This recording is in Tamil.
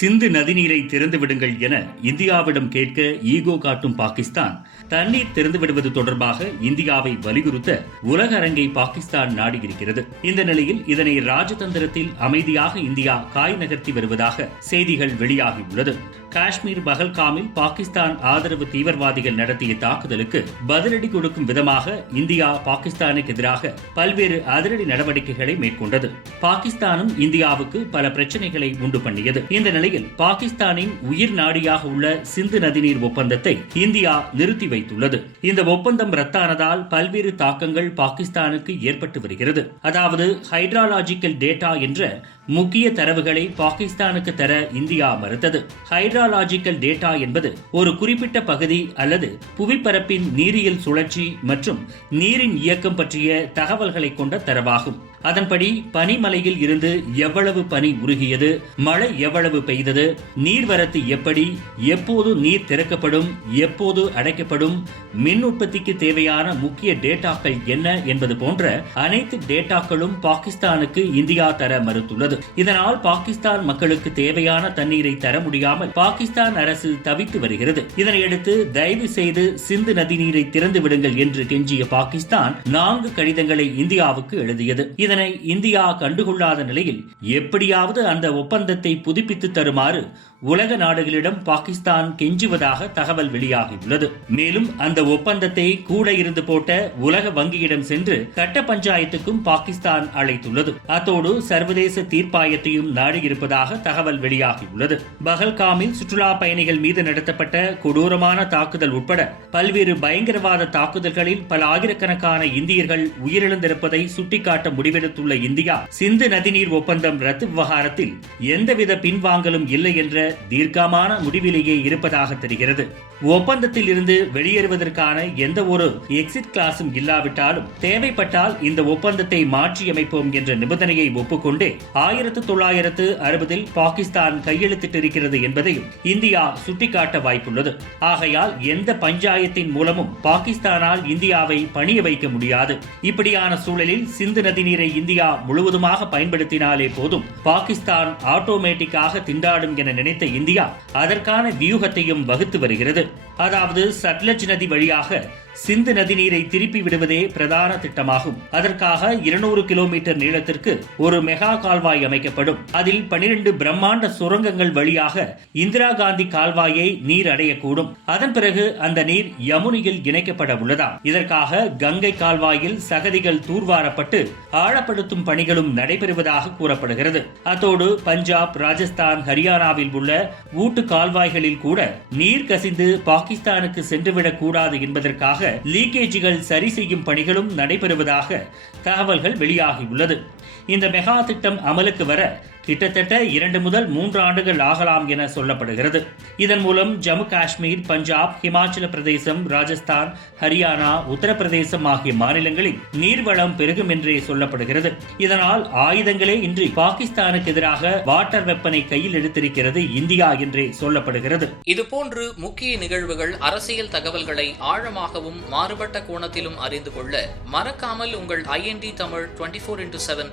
சிந்து நதிநீரை திறந்து விடுங்கள் என இந்தியாவிடம் கேட்க ஈகோ காட்டும் பாகிஸ்தான். தண்ணீர் திறந்து விடுவது தொடர்பாக இந்தியாவை வலியுறுத்த உலக அரங்கை பாகிஸ்தான் நாடியிருக்கிறது. இந்த நிலையில் இதனை ராஜதந்திரத்தில் அமைதியாக இந்தியா காய் நகர்த்தி வருவதாக செய்திகள் வெளியாகியுள்ளது. காஷ்மீர் பகல்காமில் பாகிஸ்தான் ஆதரவு தீவிரவாதிகள் நடத்திய தாக்குதலுக்கு பதிலடி கொடுக்கும் விதமாக இந்தியா பாகிஸ்தானுக்கு எதிராக பல்வேறு அதிரடி நடவடிக்கைகளை மேற்கொண்டது. பாகிஸ்தானும் இந்தியாவுக்கு பல பிரச்சனைகளை உண்டு பண்ணியது. இந்த நிலை நிலையில் பாகிஸ்தானின் உயிர் நாடியாக உள்ள சிந்து நதிநீர் ஒப்பந்தத்தை இந்தியா நிறுத்தி வைத்துள்ளது. இந்த ஒப்பந்தம் ரத்தானதால் பல்வேறு தாக்கங்கள் பாகிஸ்தானுக்கு ஏற்பட்டு வருகிறது. அதாவது ஹைட்ராலாஜிக்கல் டேட்டா என்ற முக்கிய தரவுகளை பாகிஸ்தானுக்கு தர இந்தியா மறுத்தது. ஹைட்ராலாஜிக்கல் டேட்டா என்பது ஒரு குறிப்பிட்ட பகுதி அல்லது புவிப்பரப்பின் நீரியல் சுழற்சி மற்றும் நீரின் இயக்கம் பற்றிய தகவல்களை கொண்ட தரவாகும். அதன்படி பனிமலையில் இருந்து எவ்வளவு பனி உருகியது? மழை எவ்வளவு பெய்தது? நீர்வரத்து எப்படி? எப்போது நீர் திறக்கப்படும்? எப்போது அடைக்கப்படும்? மின் உற்பத்திக்கு தேவையான முக்கிய டேட்டாக்கள் என்ன என்பது போன்ற அனைத்து டேட்டாக்களும் பாகிஸ்தானுக்கு இந்தியா தர மறுத்துள்ளது. இதனால் பாகிஸ்தான் மக்களுக்கு தேவையான தண்ணீரை தர முடியாமல் பாகிஸ்தான் அரசு தவித்து வருகிறது. இதனையடுத்து தயவு செய்து சிந்து நதி நீரை திறந்து விடுங்கள் என்று கெஞ்சிய பாகிஸ்தான் நான்கு கடிதங்களை இந்தியாவுக்கு எழுதியது. இதனை இந்தியா கண்டுகொள்ளாத நிலையில் எப்படியாவது அந்த ஒப்பந்தத்தை புதுப்பித்து தருமாறு உலக நாடுகளிடம் பாகிஸ்தான் கெஞ்சுவதாக தகவல் வெளியாகியுள்ளது. மேலும் அந்த ஒப்பந்தத்தை கூட இருந்து போட்ட உலக வங்கியிடம் சென்று கட்ட பஞ்சாயத்துக்கும் பாகிஸ்தான் அழைத்துள்ளது. அத்தோடு சர்வதேச தீர்ப்பாயத்தையும் நாடியிருப்பதாக தகவல் வெளியாகியுள்ளது. பகல்காமில் சுற்றுலா பயணிகள் மீது நடத்தப்பட்ட கொடூரமான தாக்குதல் உட்பட பல்வேறு பயங்கரவாத தாக்குதல்களில் பல ஆயிரக்கணக்கான இந்தியர்கள் உயிரிழந்திருப்பதை சுட்டிக்காட்ட முடிவெடுத்துள்ள இந்தியா சிந்து நதிநீர் ஒப்பந்தம் ரத்து விவகாரத்தில் எந்தவித பின்வாங்கலும் இல்லை என்ற தீர்க்கமான முடிவிலேயே இருப்பதாக தெரிகிறது. ஒப்பந்தத்தில் இருந்து வெளியேறுவதற்கான எந்த ஒரு எக்ஸிட் கிளாஸும் இல்லாவிட்டாலும் தேவைப்பட்டால் இந்த ஒப்பந்தத்தை மாற்றியமைப்போம் என்ற நிபந்தனையை ஒப்புக்கொண்டு ஆயிரத்து தொள்ளாயிரத்து அறுபதில் பாகிஸ்தான் கையெழுத்திட்டிருக்கிறது என்பதையும் இந்தியா சுட்டிக்காட்ட வாய்ப்புள்ளது. ஆகையால் எந்த பஞ்சாயத்தின் மூலமும் பாகிஸ்தானால் இந்தியாவை பணிய வைக்க முடியாது. இப்படியான சூழலில் சிந்து நதிநீரை இந்தியா முழுவதுமாக பயன்படுத்தினாலே போதும். பாகிஸ்தான் ஆட்டோமேட்டிக்காக திண்டாடும் என நினைத்த இந்தியா அதற்கான வியூகத்தையும் வகுத்து வருகிறது. அதாவது சட்லஜ் நதி வழியாக சிந்து நதி நீரை திருப்பி விடுவதே பிரதான திட்டமாகும். அதற்காக இருநூறு கிலோமீட்டர் நீளத்திற்கு ஒரு மெகா கால்வாய் அமைக்கப்படும். அதில் பனிரெண்டு பிரம்மாண்ட சுரங்கங்கள் வழியாக இந்திரா காந்தி கால்வாயை நீர் அடையக்கூடும். அதன் பிறகு அந்த நீர் யமுனியில் இணைக்கப்பட உள்ளதாம். இதற்காக கங்கை கால்வாயில் சகதிகள் தூர்வாரப்பட்டு ஆழப்படுத்தும் பணிகளும் நடைபெறுவதாக கூறப்படுகிறது. அத்தோடு பஞ்சாப் ராஜஸ்தான் ஹரியானாவில் உள்ள ஊட்டு கால்வாய்களில் கூட நீர் கசிந்து பாகிஸ்தானுக்கு சென்றுவிடக் கூடாது என்பதற்காக லீக்கேஜுகள் சரி செய்யும் பணிகளும் நடைபெறுவதாக தகவல்கள் வெளியாகியுள்ளது. இந்த மெகா திட்டம் அமலுக்கு வர கிட்டத்தட்ட இரண்டு முதல் மூன்று ஆண்டுகள் ஆகலாம் என சொல்லப்படுகிறது. இதன் மூலம் ஜம்மு காஷ்மீர் பஞ்சாப் ஹிமாச்சல பிரதேசம் ராஜஸ்தான் ஹரியானா உத்தரப்பிரதேசம் ஆகிய மாநிலங்களில் நீர்வளம் பெருகும் என்றே சொல்லப்படுகிறது. இதனால் ஆயுதங்களே இன்றி பாகிஸ்தானுக்கு எதிராக வாட்டர் வெப்பனை கையில் எடுத்திருக்கிறது இந்தியா என்றே சொல்லப்படுகிறது. இதுபோன்று முக்கிய நிகழ்வுகள் அரசியல் தகவல்களை ஆழமாகவும் மாறுபட்ட கோணத்திலும் அறிந்து கொள்ள மறக்காமல் உங்கள் IND Tamil twenty four into seven